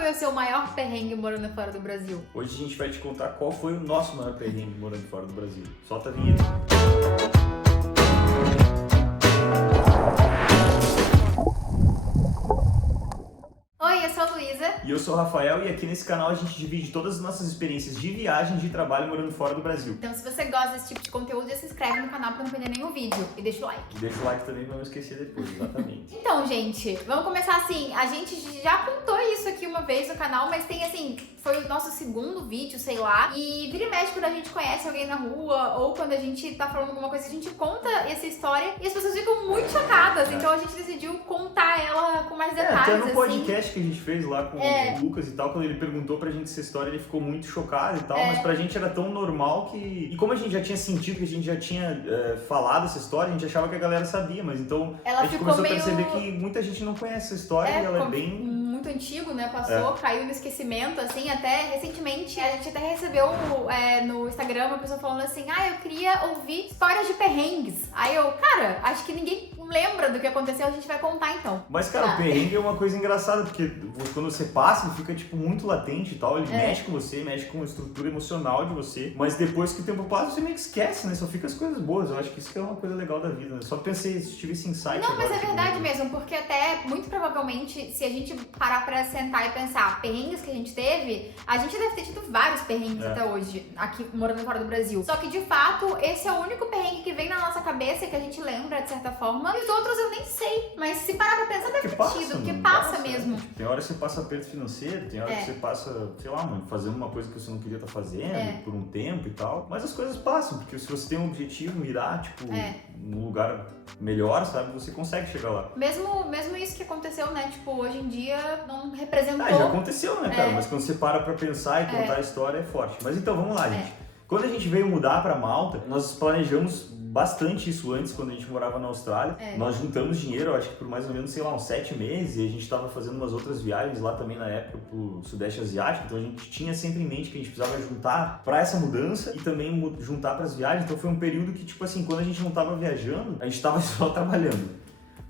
foi o seu maior perrengue morando fora do Brasil? Hoje a gente vai te contar qual foi o nosso maior perrengue morando fora do Brasil. Solta a vinheta. Oi, eu sou a Luísa. E eu sou o Rafael e aqui nesse canal a gente divide todas as nossas experiências de viagem e de trabalho morando fora do Brasil. Então se você gosta desse tipo de conteúdo, já se inscreve no canal pra não perder nenhum vídeo. E deixa o like. E deixa o like também pra não esquecer depois, exatamente. Então, gente, vamos começar assim. A gente já contou isso aqui uma vez no canal, mas tem assim, foi o nosso segundo vídeo, sei lá. E vira e mexe quando a gente conhece alguém na rua, ou quando a gente tá falando alguma coisa, a gente conta essa história e as pessoas ficam muito chocadas. Então a gente decidiu contar ela com mais detalhes, até no assim. podcast que a gente fez lá com o Lucas e tal, quando ele perguntou pra gente essa história, ele ficou muito chocado e tal, mas pra gente era tão normal que... E como a gente já tinha sentido, que a gente já tinha falado essa história, a gente achava que a galera sabia, mas então Ela a gente ficou começou a meio... perceber que muita gente não conhece essa história e ela é bem... muito antigo, né? Passou, caiu no esquecimento, assim, até recentemente a gente até recebeu no Instagram uma pessoa falando assim, eu queria ouvir histórias de perrengues. Aí eu, cara, acho que ninguém lembra do que aconteceu, a gente vai contar então. Mas, cara, o perrengue é uma coisa engraçada, porque quando você passa, ele fica, tipo, muito latente e tal, ele mexe com você, mexe com a estrutura emocional de você, mas depois que o tempo passa, você meio que esquece, né? Só fica as coisas boas. Eu acho que isso que é uma coisa legal da vida, né? Só pensei, tive esse insight. Não, agora, mas é verdade mesmo, porque até, muito provavelmente, se a gente parar pra sentar e pensar perrengues que a gente teve, a gente deve ter tido vários perrengues até hoje, aqui morando fora do Brasil. Só que, de fato, esse é o único perrengue que vem na nossa cabeça e que a gente lembra, de certa forma. E os outros eu nem sei, mas se parar pra pensar, deve ter tido, porque passa mesmo. Né? Tem hora que você passa aperto financeiro, tem hora que você passa, sei lá, mano, fazendo uma coisa que você não queria estar fazendo por um tempo e tal. Mas as coisas passam, porque se você tem um objetivo, mirar, tipo, num lugar melhor, sabe, você consegue chegar lá. Mesmo isso que aconteceu, né, tipo, hoje em dia não representou... Já aconteceu, né, cara? Mas quando você para pra pensar e contar a história, é forte. Mas então, vamos lá, gente. Quando a gente veio mudar pra Malta, nós planejamos bastante isso antes, quando a gente morava na Austrália. Nós juntamos dinheiro, acho que por mais ou menos, sei lá, uns 7 meses, e a gente estava fazendo umas outras viagens lá também na época pro Sudeste Asiático, então a gente tinha sempre em mente que a gente precisava juntar para essa mudança e também juntar para as viagens. Então foi um período que, tipo assim, quando a gente não estava viajando, a gente estava só trabalhando.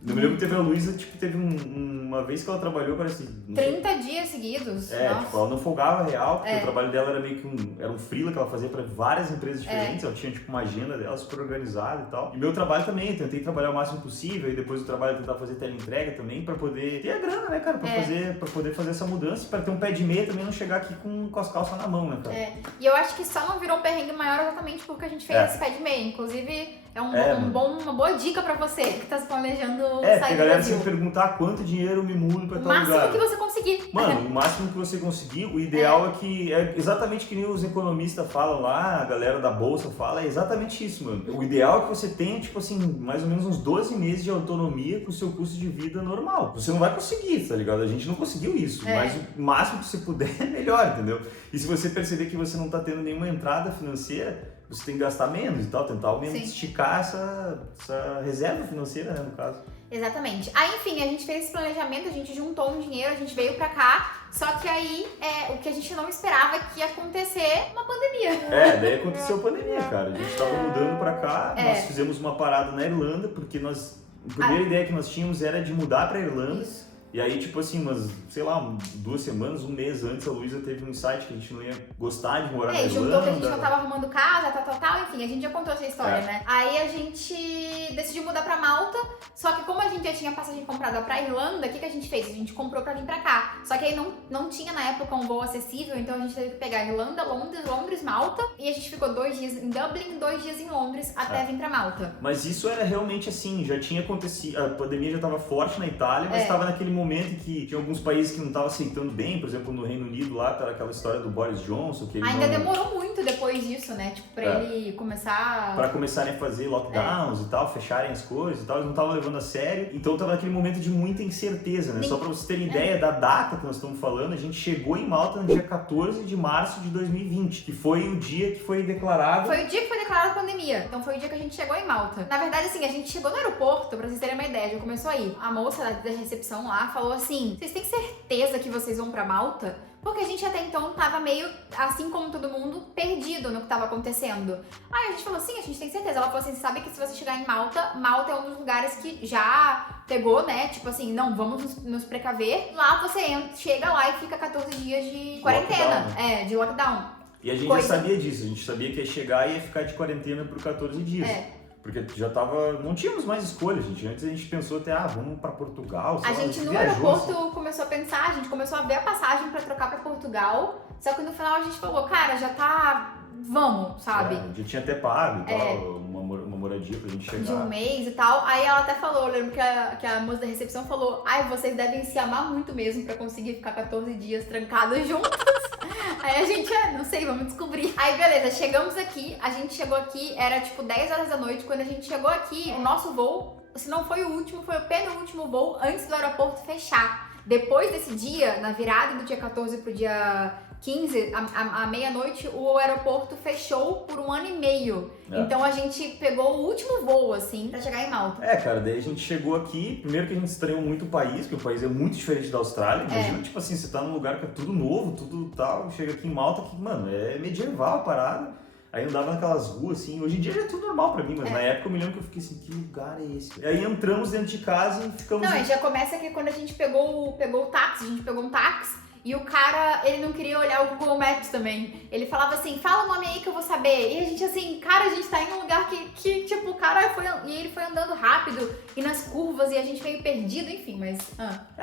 Eu me lembro que teve a Luísa, tipo, teve uma vez que ela trabalhou, parece... 30 dias seguidos. Tipo, ela não folgava real, porque o trabalho dela era meio que era um freela que ela fazia para várias empresas diferentes, ela tinha, tipo, uma agenda dela super organizada e tal. E meu trabalho também, eu tentei trabalhar o máximo possível, e depois do trabalho eu tentava fazer teleentrega também, para poder ter a grana, né, cara, pra poder fazer essa mudança, para ter um pé de meia também, não chegar aqui com as calças na mão, né, cara? E eu acho que só não virou perrengue maior exatamente porque a gente fez esse pé de meia, inclusive... uma boa dica pra você que tá se planejando sair do Brasil. A galera sempre perguntar quanto dinheiro eu me mudo pra tal lugar. O máximo que você conseguir. Mano, o máximo que você conseguir, o ideal é que... É exatamente que nem os economistas falam lá, a galera da bolsa fala, é exatamente isso, mano. O ideal é que você tenha, tipo assim, mais ou menos uns 12 meses de autonomia pro seu custo de vida normal. Você não vai conseguir, tá ligado? A gente não conseguiu isso, mas o máximo que você puder é melhor, entendeu? E se você perceber que você não tá tendo nenhuma entrada financeira, você tem que gastar menos e tal, tentar ao menos esticar essa reserva financeira, né, no caso. Exatamente. Aí, enfim, a gente fez esse planejamento, a gente juntou um dinheiro, a gente veio pra cá, só que aí o que a gente não esperava é que ia acontecer uma pandemia. Daí aconteceu a pandemia, cara. A gente tava mudando pra cá, nós fizemos uma parada na Irlanda, porque a primeira ideia que nós tínhamos era de mudar pra Irlanda. Isso. E aí, tipo assim, sei lá, 2 semanas, um mês antes, a Luísa teve um insight que a gente não ia gostar de morar na Irlanda. Juntou que a gente não tava arrumando casa, tal, enfim, a gente já contou essa história, né? Aí a gente decidiu mudar pra Malta, só que como a gente já tinha passagem comprada pra Irlanda, o que a gente fez? A gente comprou pra vir pra cá. Só que aí não tinha na época um voo acessível, então a gente teve que pegar Irlanda, Londres, Malta, e a gente ficou 2 dias em Dublin, 2 dias em Londres, até vir pra Malta. Mas isso era realmente assim, já tinha acontecido, a pandemia já tava forte na Itália, mas tava naquele momento em que tinha alguns países que não estavam aceitando bem, por exemplo, no Reino Unido lá, tá aquela história do Boris Johnson, que ele ainda demorou muito depois disso, né? Tipo, pra ele começar... Pra começarem a fazer lockdowns e tal, fecharem as coisas e tal, eles não estavam levando a sério, então tava naquele momento de muita incerteza, né? Só pra vocês terem ideia da data que nós estamos falando, a gente chegou em Malta no dia 14 de março de 2020, que foi o dia que foi declarado... Foi o dia que foi declarada a pandemia, então foi o dia que a gente chegou em Malta. Na verdade, assim, a gente chegou no aeroporto, pra vocês terem uma ideia, já começou aí. A moça da recepção lá lá, falou assim, vocês têm certeza que vocês vão pra Malta? Porque a gente até então tava meio, assim como todo mundo, perdido no que tava acontecendo. Aí a gente falou, sim, a gente tem certeza. Ela falou assim, sabe que se você chegar em Malta, Malta é um dos lugares que já pegou, né? Tipo assim, não, vamos nos precaver. Lá você chega lá e fica 14 dias de quarentena. Lockdown. De lockdown. E a gente já sabia disso, a gente sabia que ia chegar e ia ficar de quarentena por 14 dias. Porque já tava. Não tínhamos mais escolha, gente. Antes a gente pensou até, vamos pra Portugal. A gente no aeroporto começou a pensar, a gente começou a ver a passagem pra trocar pra Portugal. Só que no final a gente falou, cara, já tá. Vamos, sabe? Já tinha até pago e tal, uma moradia pra gente chegar. De um mês e tal. Aí ela até falou, eu lembro que a moça da recepção falou, vocês devem se amar muito mesmo pra conseguir ficar 14 dias trancados juntos. Aí a gente, não sei, vamos descobrir. Aí beleza, chegamos aqui, a gente chegou aqui, era tipo 10 horas da noite, quando a gente chegou aqui, o nosso voo, se não foi o último, foi o penúltimo voo antes do aeroporto fechar. Depois desse dia, na virada do dia 14 pro dia 15, à meia-noite, o aeroporto fechou por 1 ano e meio. Então a gente pegou o último voo, assim, pra chegar em Malta. Cara, daí a gente chegou aqui, primeiro que a gente estranhou muito o país, porque o país é muito diferente da Austrália. Imagina, tipo assim, você tá num lugar que é tudo novo, tudo tal, chega aqui em Malta, que, mano, é medieval a parada. Aí andava naquelas ruas, assim, hoje em dia já é tudo normal pra mim, mas na época eu me lembro que eu fiquei assim, que lugar é esse? E aí entramos dentro de casa e ficamos... Não, e já começa que quando a gente pegou o táxi, a gente pegou um táxi, e o cara, ele não queria olhar o Google Maps também. Ele falava assim, fala o nome aí que eu vou saber. E a gente assim, cara, a gente tá em um lugar que tipo, o cara foi... E ele foi andando rápido, e nas curvas, e a gente meio perdido, enfim, mas...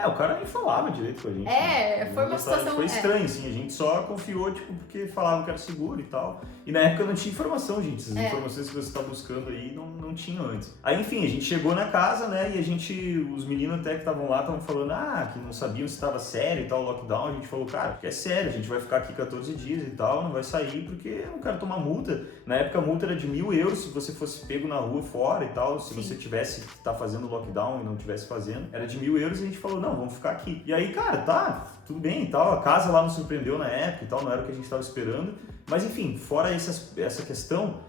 o cara nem falava direito com a gente. Foi uma situação... Foi estranho, assim, a gente só confiou, tipo, porque falavam que era seguro e tal. E na época não tinha informação, gente. Essas informações que você tá buscando aí não tinham antes. Aí, enfim, a gente chegou na casa, né, e os meninos até que estavam lá, estavam falando, que não sabiam se tava sério e tal, o lockdown. A gente falou, cara, que é sério, a gente vai ficar aqui 14 dias e tal, não vai sair porque eu não quero tomar multa. Na época a multa era de 1.000 euros se você fosse pego na rua fora e tal, se você tivesse que estar fazendo lockdown e não tivesse fazendo, era de 1.000 euros e a gente falou, não, vamos ficar aqui. E aí, cara, tudo bem e tal, a casa lá nos surpreendeu na época e tal, não era o que a gente estava esperando. Mas enfim, fora essa questão,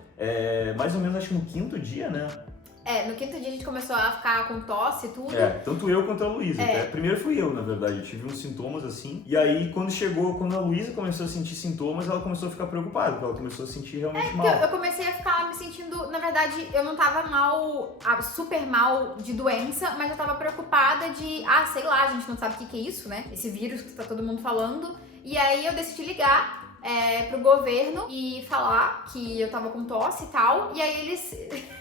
mais ou menos acho que no 5º dia, né? No 5º dia a gente começou a ficar com tosse e tudo. Tanto eu quanto a Luísa. Primeiro fui eu, na verdade. Eu tive uns sintomas assim. E aí, quando a Luísa começou a sentir sintomas, ela começou a ficar preocupada, porque ela começou a sentir realmente mal. Eu comecei a ficar me sentindo... Na verdade, eu não tava mal, super mal de doença, mas eu tava preocupada de... sei lá, a gente não sabe o que é isso, né? Esse vírus que tá todo mundo falando. E aí, eu decidi ligar pro governo e falar que eu tava com tosse e tal, e aí eles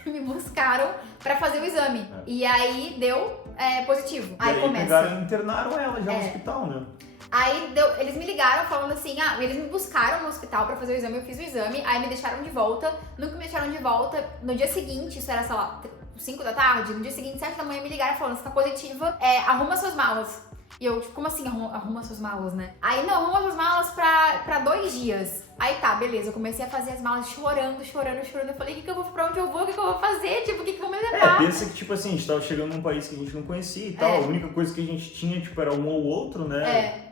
me buscaram pra fazer o exame. E aí deu positivo. Aí começa. Internaram ela já no hospital, né? Aí eles me ligaram falando assim, eles me buscaram no hospital pra fazer o exame, eu fiz o exame, aí me deixaram de volta. No que me deixaram de volta, no dia seguinte, isso era, sei lá, 5 da tarde, no dia seguinte, 7 da manhã, me ligaram falando, você tá positiva, arruma suas malas. E eu, tipo, como assim arruma suas malas, né? Aí, não, arruma suas malas pra 2 dias. Aí tá, beleza, eu comecei a fazer as malas chorando. Eu falei, pra onde eu vou, o que eu vou fazer? Tipo, o que eu vou me levar? Pensa que, tipo assim, a gente tava chegando num país que a gente não conhecia e tal. A única coisa que a gente tinha, tipo, era um ou outro, né?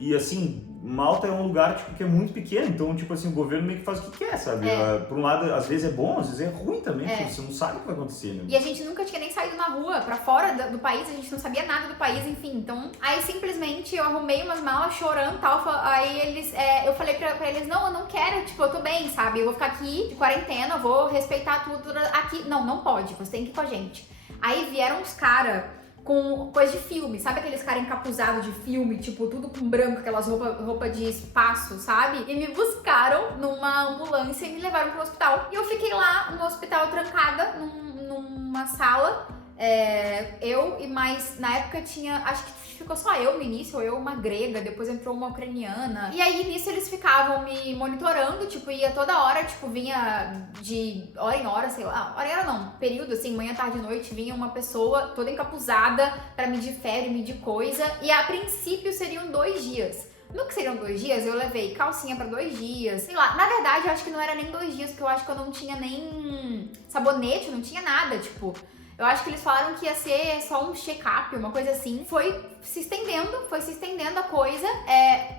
E assim, Malta é um lugar tipo, que é muito pequeno, então tipo assim, o governo meio que faz o que quer, sabe? Por um lado, às vezes é bom, às vezes é ruim também, porque você não sabe o que vai acontecer, né? E a gente nunca tinha nem saído na rua, pra fora do país, a gente não sabia nada do país, enfim. Então, aí simplesmente eu arrumei umas malas chorando e tal, aí eu falei pra eles, não, eu não quero, tipo, eu tô bem, sabe? Eu vou ficar aqui de quarentena, vou respeitar tudo aqui. Não pode, você tem que ir com a gente. Aí vieram uns caras com coisa de filme, sabe aqueles caras encapuzados de filme, tipo, tudo com branco, aquelas roupa de espaço, sabe? E me buscaram numa ambulância e me levaram pro hospital. E eu fiquei lá no hospital trancada, numa sala, eu e mais, na época tinha, acho que ficou só eu no início, eu uma grega, depois entrou uma ucraniana. E aí nisso eles ficavam me monitorando, tipo, ia toda hora, tipo, vinha de hora em hora, sei lá, hora em hora não, período assim, manhã, tarde e noite, vinha uma pessoa toda encapuzada pra medir febre, medir coisa, e a princípio seriam 2 dias. No que seriam 2 dias, eu levei calcinha pra 2 dias, sei lá, na verdade eu acho que não era nem 2 dias, porque eu acho que eu não tinha nem sabonete, não tinha nada, tipo... Eu acho que eles falaram que ia ser só um check-up, uma coisa assim. Foi se estendendo a coisa.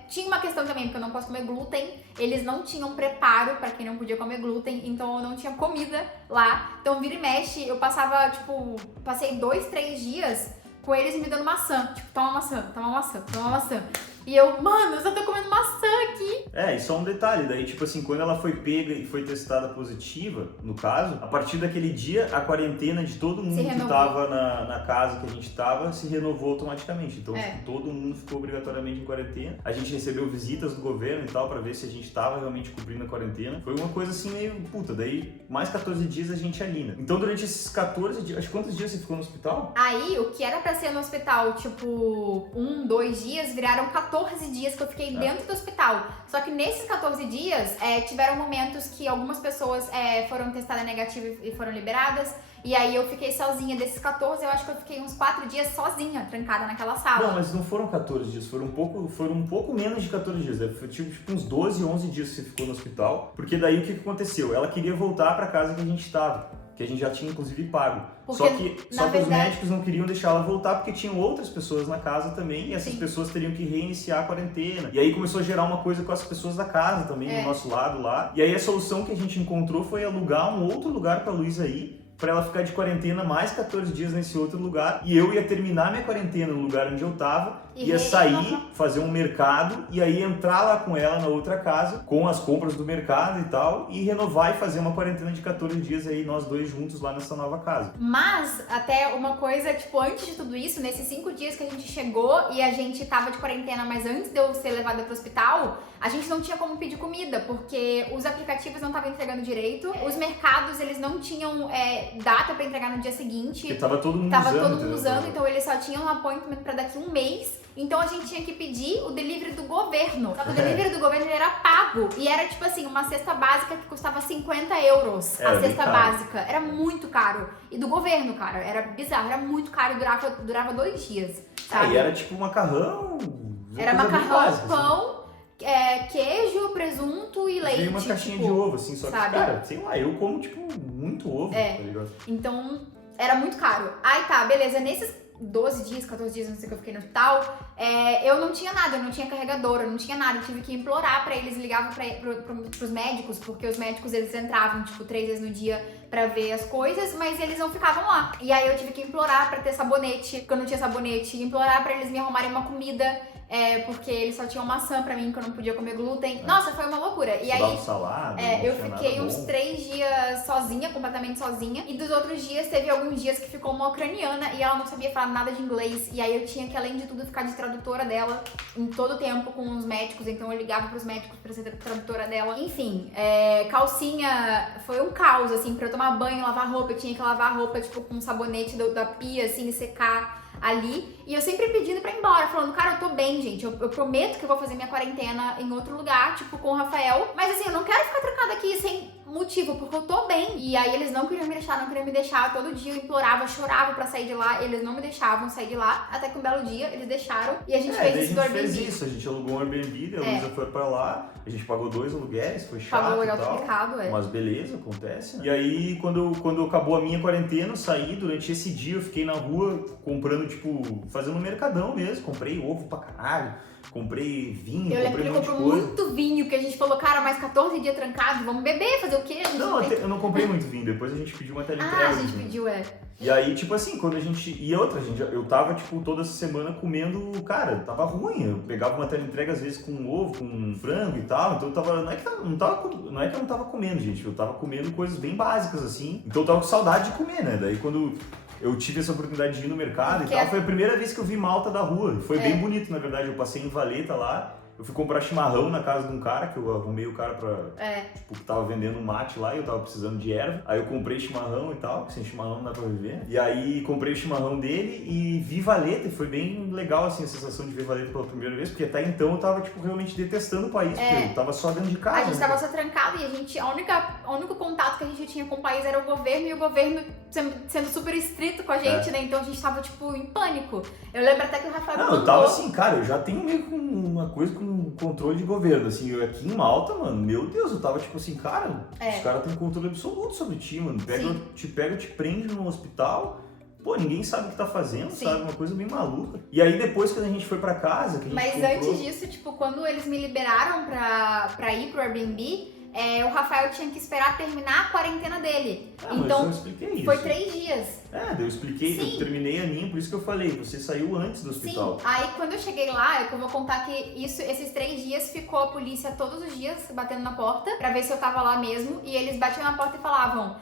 Tinha uma questão também, porque eu não posso comer glúten. Eles não tinham preparo pra quem não podia comer glúten, então eu não tinha comida lá. Então, vira e mexe, eu passei 2, 3 dias com eles me dando maçã. Tipo, toma maçã, toma maçã, toma maçã. E eu, mano, eu só tô comendo maçã aqui. E só um detalhe, daí tipo assim, quando ela foi pega e foi testada positiva, no caso, a partir daquele dia, a quarentena de todo mundo que tava na casa que a gente tava se renovou automaticamente. Então, tipo, todo mundo ficou obrigatoriamente em quarentena. A gente recebeu visitas do governo e tal, pra ver se a gente tava realmente cumprindo a quarentena. Foi uma coisa assim meio, puta, daí mais 14 dias a gente alina. Então, durante esses 14 dias, acho que quantos dias você ficou no hospital? Aí, o que era pra ser no hospital, tipo, 1, 2 dias, viraram 14 dias que eu fiquei dentro do hospital. Só que nesses 14 dias, tiveram momentos que algumas pessoas foram testadas negativas e foram liberadas. E aí eu fiquei sozinha. Desses 14, eu acho que eu fiquei uns 4 dias sozinha, trancada naquela sala. Não, mas não foram 14 dias, foram um pouco menos de 14 dias. Foi tipo uns 12, 11 dias que você ficou no hospital. Porque daí o que aconteceu? Ela queria voltar pra casa que a gente tava, que a gente já tinha inclusive pago. Porque, só que os médicos não queriam deixar ela voltar porque tinham outras pessoas na casa também e essas pessoas teriam que reiniciar a quarentena. E aí começou a gerar uma coisa com as pessoas da casa também, do nosso lado lá. E aí a solução que a gente encontrou foi alugar um outro lugar pra Luísa ir, pra ela ficar de quarentena mais 14 dias nesse outro lugar. E eu ia terminar minha quarentena no lugar onde eu tava, ia sair, fazer um mercado e aí entrar lá com ela na outra casa, com as compras do mercado e tal, e renovar e fazer uma quarentena de 14 dias aí, nós dois juntos lá nessa nova casa. Mas, até uma coisa, tipo, antes de tudo isso, nesses 5 dias que a gente chegou e a gente tava de quarentena, mas antes de eu ser levada pro hospital, a gente não tinha como pedir comida, porque os aplicativos não estavam entregando direito, os mercados, eles não tinham data pra entregar no dia seguinte. Porque tava todo mundo usando, então eles só tinham um appointment pra daqui um mês. Então a gente tinha que pedir o delivery do governo. Só que o delivery do governo ele era pago. E era tipo assim, uma cesta básica que custava 50 euros. A cesta básica. Era muito caro. E do governo, cara. Era bizarro. Era muito caro e durava 2 dias. Sabe? E era tipo macarrão. Era macarrão, pão. Queijo, presunto e leite. E uma caixinha de ovo, assim, só sabe? Que, cara, sei lá, eu como, tipo, muito ovo, tá ligado? Então, era muito caro. Aí tá, beleza, nesses 12 dias, 14 dias, não sei o que eu fiquei no hospital, eu não tinha nada, eu não tinha carregador, eu não tinha nada, eu tive que implorar pra eles, ligava pros médicos, porque os médicos, eles entravam, tipo, 3 vezes no dia pra ver as coisas, mas eles não ficavam lá. E aí eu tive que implorar pra ter sabonete, porque eu não tinha sabonete, implorar pra eles me arrumarem uma comida, porque eles só tinham maçã pra mim, que eu não podia comer glúten. Nossa, foi uma loucura. E aí, salada, eu fiquei uns 3 dias sozinha, completamente sozinha. E dos outros dias, teve alguns dias que ficou uma ucraniana e ela não sabia falar nada de inglês. E aí eu tinha que, além de tudo, ficar de tradutora dela em todo o tempo com os médicos. Então eu ligava pros médicos pra ser tradutora dela. Enfim, calcinha foi um caos, assim, pra eu tomar banho, lavar roupa. Eu tinha que lavar a roupa, tipo, com um sabonete da pia, assim, e secar ali, e eu sempre pedindo pra ir embora, falando, cara, eu tô bem, gente, eu prometo que eu vou fazer minha quarentena em outro lugar, tipo, com o Rafael, mas assim, eu não quero ficar trancada aqui sem motivo, porque eu tô bem. E aí eles não queriam me deixar, todo dia eu implorava, chorava pra sair de lá, eles não me deixavam sair de lá, até que um belo dia eles deixaram, e a gente fez isso do Airbnb. A gente fez isso, a gente alugou um Airbnb, a Luísa foi pra lá, a gente pagou 2 aluguéis, foi chato. Pagou e o tal, duplicado, mas beleza, acontece, né? E aí, quando acabou a minha quarentena, eu saí, durante esse dia eu fiquei na rua comprando, tipo, fazendo um mercadão mesmo, comprei ovo pra caralho, comprei vinho, eu comprei um monte de coisa. Muito vinho, que a gente falou, cara, mais 14 dias trancado, vamos beber, fazer o quê? Eu não comprei muito vinho, depois a gente pediu uma teleentrega. A gente pediu, E aí, tipo assim, quando a gente... E outra, eu tava, tipo, toda semana comendo... Cara, tava ruim. Eu pegava uma teleentrega, às vezes, com ovo, com frango e tal. Então eu tava... Não é que eu não tava comendo, gente. Eu tava comendo coisas bem básicas, assim. Então eu tava com saudade de comer, né? Daí quando eu tive essa oportunidade de ir no mercado e tal, foi a primeira vez que eu vi Malta da rua. Foi bem bonito, na verdade. Eu passei em Valeta lá. Eu fui comprar chimarrão na casa de um cara, que eu arrumei o cara pra... Tipo, que tava vendendo um mate lá e eu tava precisando de erva. Aí eu comprei chimarrão e tal, porque sem chimarrão não dá pra viver. E aí comprei o chimarrão dele e vi Valeta. E foi bem legal, assim, a sensação de ver Valeta pela primeira vez. Porque até então eu tava, tipo, realmente detestando o país. Porque eu tava só dentro de casa. A gente tava só trancado e o único contato que a gente tinha com o país era o governo. E o governo sendo super estrito com a gente, né? Então a gente tava, tipo, em pânico. Eu lembro até que o Rafael eu tava assim, cara, eu já tenho meio que uma coisa com controle de governo, assim, eu aqui em Malta, mano, meu Deus, eu tava tipo assim, cara, os caras têm controle absoluto sobre ti, mano, te prende no hospital, pô, ninguém sabe o que tá fazendo, sabe, uma coisa bem maluca. E aí depois que a gente foi pra casa, que a gente Mas antes disso, tipo, quando eles me liberaram pra ir pro Airbnb, o Rafael tinha que esperar terminar a quarentena dele. Então, eu expliquei isso. Foi 3 dias. Daí eu expliquei, Sim. eu terminei a minha, por isso que eu falei, você saiu antes do hospital. Sim, aí quando eu cheguei lá, eu vou contar que esses 3 dias ficou a polícia todos os dias batendo na porta pra ver se eu tava lá mesmo, e eles batiam na porta e falavam,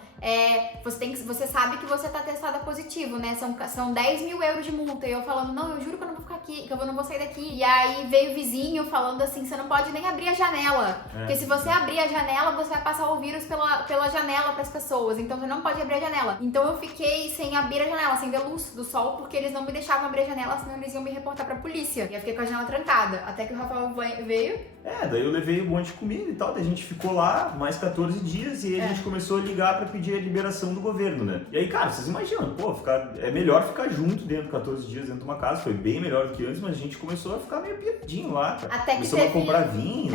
você sabe que você tá testada positivo, né? São 10 mil euros de multa. E eu falando, não, eu juro que eu não vou ficar aqui, que eu não vou sair daqui. E aí veio o vizinho falando assim, você não pode nem abrir a janela. Porque se você abrir a janela, você vai passar o vírus pela janela pras pessoas. Então você não pode abrir a janela. Então eu fiquei sem abrir a janela, sem ver luz do sol, porque eles não me deixavam abrir a janela, senão eles iam me reportar pra polícia. E eu fiquei com a janela trancada. Até que o Rafael veio. Daí eu levei um monte de comida e tal, daí a gente ficou lá mais 14 dias e aí a gente começou a ligar pra pedir a liberação do governo, né? E aí, cara, vocês imaginam, é melhor ficar junto dentro de 14 dias dentro de uma casa, foi bem melhor do que antes, mas a gente começou a ficar meio piradinho lá, cara. Até que começamos a comprar vinho,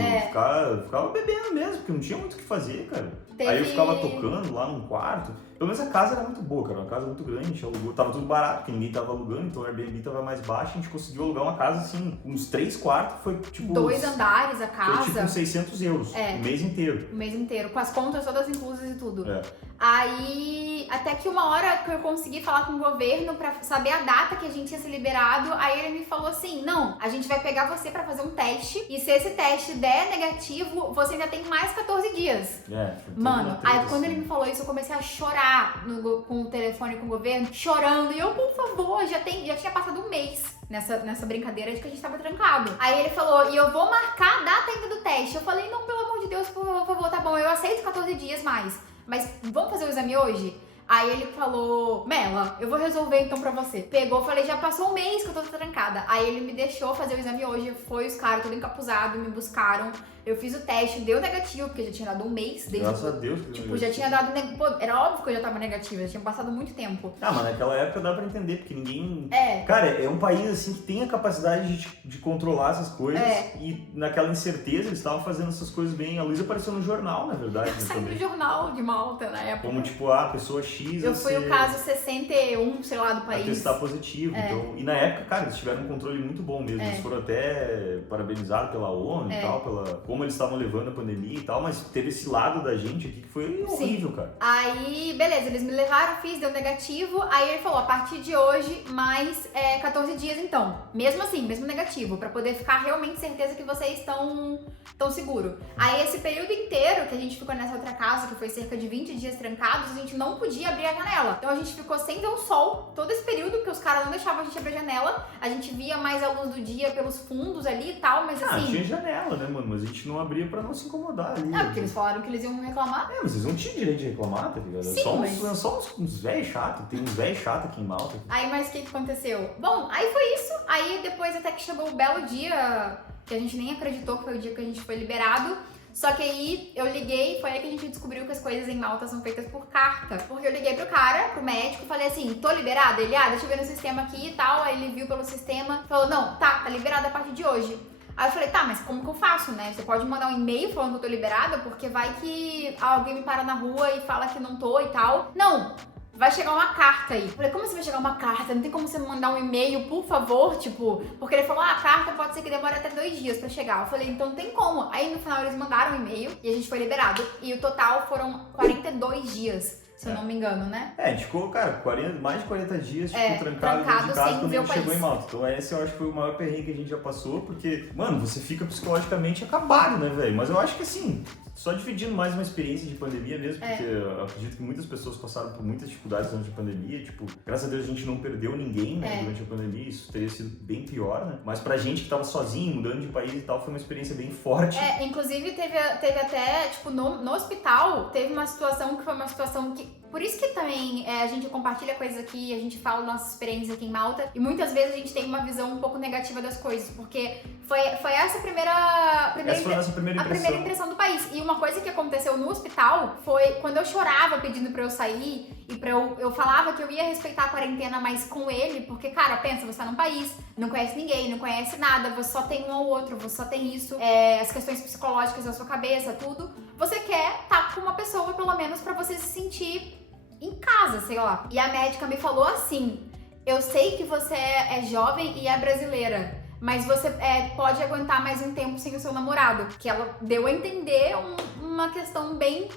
ficava bebendo mesmo, porque não tinha muito o que fazer, cara. Aí eu ficava tocando lá num quarto. Pelo menos a casa era muito boa, cara, uma casa muito grande, a gente alugou, tava tudo barato, porque ninguém tava alugando, então o Airbnb tava mais baixo, a gente conseguiu alugar uma casa, assim, uns 3 quartos, foi tipo... 2 andares a casa. Foi tipo uns 600 euros, o mês inteiro. O mês inteiro, com as contas todas inclusas e tudo. Aí, até que uma hora que eu consegui falar com o governo pra saber a data que a gente ia ser liberado, aí ele me falou assim, não, a gente vai pegar você pra fazer um teste, e se esse teste der negativo, você ainda tem mais 14 dias. Mano, aí quando ele me falou isso, eu comecei a chorar com o telefone com o governo, chorando, e eu, por favor, já tinha passado um mês nessa brincadeira de que a gente tava trancado. Aí ele falou, e eu vou marcar a data ainda do teste. Eu falei, não, pelo amor de Deus, por favor, tá bom, eu aceito 14 dias mais, mas vamos fazer o exame hoje? Aí ele falou, Mela, eu vou resolver então pra você. Pegou, falei, já passou um mês que eu tô trancada. Aí ele me deixou fazer o exame hoje, foi os caras todo encapuzado, me buscaram. Eu fiz o teste, deu negativo, porque já tinha dado um mês. Graças a Deus. Tipo, já tinha dado... Pô, era óbvio que eu já tava negativa, já tinha passado muito tempo. Mas naquela época dá pra entender, porque ninguém... Cara, é um país, assim, que tem a capacidade de controlar essas coisas. E naquela incerteza, eles estavam fazendo essas coisas bem... A Luísa apareceu no jornal, na verdade. Saiu no jornal de Malta, na época. Como, tipo, a pessoa X... Eu fui o caso 61, sei lá, do país. A testar positivo. Então, e na época, cara, eles tiveram um controle muito bom mesmo. Eles foram até parabenizados pela ONU e tal, como eles estavam levando a pandemia e tal, mas teve esse lado da gente aqui que foi horrível, cara. Aí, beleza, eles me levaram, deu negativo, aí ele falou, a partir de hoje, mais 14 dias então. Mesmo assim, mesmo negativo, pra poder ficar realmente certeza que vocês estão seguros. Aí esse período inteiro que a gente ficou nessa outra casa, que foi cerca de 20 dias trancados, a gente não podia abrir a janela. Então a gente ficou sem ver o sol, todo esse período que os caras não deixavam a gente abrir a janela, a gente via mais a luz do dia pelos fundos ali e tal, mas assim... tinha janela, né, mano? Mas a gente não abria pra não se incomodar ali. Porque eles falaram que eles iam reclamar. Mas eles não tinham direito de reclamar, tá ligado? Sim, só uns velhos chatos, tem uns velhos chatos aqui em Malta. Aí, mas o que aconteceu? Bom, aí foi isso, aí depois até que chegou o belo dia, que a gente nem acreditou que foi o dia que a gente foi liberado. Só que aí eu liguei, foi aí que a gente descobriu que as coisas em Malta são feitas por carta. Porque eu liguei pro médico, falei assim, tô liberada? Ele, deixa eu ver no sistema aqui e tal. Aí ele viu pelo sistema, falou, não, tá liberada a partir de hoje. Aí eu falei, tá, mas como que eu faço, né? Você pode mandar um e-mail falando que eu tô liberada, porque vai que alguém me para na rua e fala que não tô e tal. Não, vai chegar uma carta aí. Eu falei, como assim vai chegar uma carta? Não tem como você me mandar um e-mail, por favor? Tipo, porque ele falou, a carta pode ser que demore até 2 dias pra chegar. Eu falei, então não tem como. Aí no final eles mandaram um e-mail e a gente foi liberado. E o total foram 42 dias. Se eu não me engano, né? A gente ficou, cara, mais de 40 dias, trancado dentro de casa quando a gente chegou em Malta. Então esse eu acho que foi o maior perrengue que a gente já passou, porque, mano, você fica psicologicamente acabado, né, velho? Mas eu acho que assim, só dividindo mais uma experiência de pandemia mesmo, porque eu acredito que muitas pessoas passaram por muitas dificuldades durante a pandemia, tipo, graças a Deus a gente não perdeu ninguém, né, durante a pandemia, isso teria sido bem pior, né? Mas pra gente que tava sozinho, mudando de país e tal, foi uma experiência bem forte. Inclusive teve até, tipo, no hospital, teve uma situação que foi uma situação que... Por isso que também a gente compartilha coisas aqui, a gente fala nossas experiências aqui em Malta, e muitas vezes a gente tem uma visão um pouco negativa das coisas, porque foi essa foi a nossa primeira impressão do país. E uma coisa que aconteceu no hospital foi quando eu chorava pedindo pra eu sair e eu falava que eu ia respeitar a quarentena, mas com ele, porque, cara, pensa, você tá num país, não conhece ninguém, não conhece nada, você só tem um ou outro, você só tem isso, as questões psicológicas da sua cabeça, tudo. Você quer estar com uma pessoa, pelo menos, pra você se sentir em casa, sei lá. E a médica me falou assim, eu sei que você é jovem e é brasileira, mas você pode aguentar mais um tempo sem o seu namorado. Que ela deu a entender uma questão bem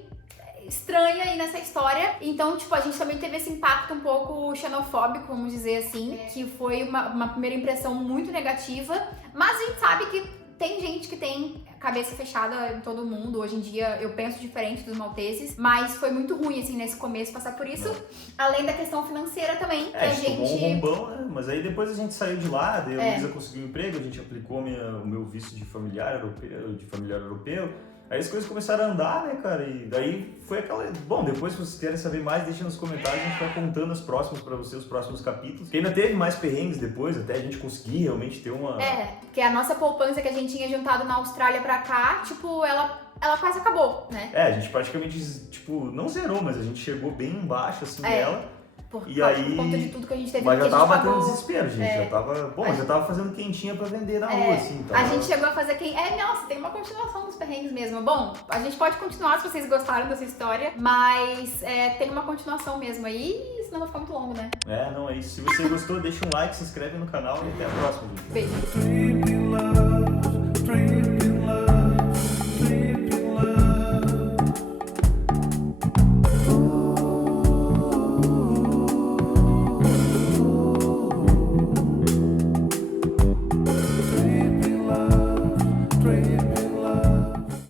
estranha aí nessa história. Então, tipo, a gente também teve esse impacto um pouco xenofóbico, vamos dizer assim, que foi uma primeira impressão muito negativa, mas a gente sabe que tem gente que tem cabeça fechada em todo mundo. Hoje em dia eu penso diferente dos malteses, mas foi muito ruim, assim, nesse começo passar por isso. Além da questão financeira também, que a gente... tomou um rombão, né? Mas aí depois a gente saiu de lá, daí a Luísa conseguiu um emprego, a gente aplicou o meu visto de familiar europeu. Aí as coisas começaram a andar, né, cara? E daí foi aquela... Bom, depois se vocês querem saber mais, deixa nos comentários, a gente vai contando as próximas pra vocês, os próximos capítulos. Que ainda teve mais perrengues depois, até a gente conseguir realmente ter uma... porque a nossa poupança que a gente tinha juntado na Austrália pra cá, tipo, ela quase acabou, né? A gente praticamente, tipo, não zerou, mas a gente chegou bem embaixo, assim, nela. Por conta de tudo que a gente teve. Mas já tava batendo desespero, gente. Já tava... Bom, já tava fazendo quentinha pra vender na rua, assim. Tava... A gente chegou a fazer nossa, tem uma continuação dos perrengues mesmo. Bom, a gente pode continuar se vocês gostaram dessa história, mas tem uma continuação mesmo aí, senão vai ficar muito longo, né? Não, é isso. Se você gostou, deixa um like, se inscreve no canal e até a próxima, gente. Beijo.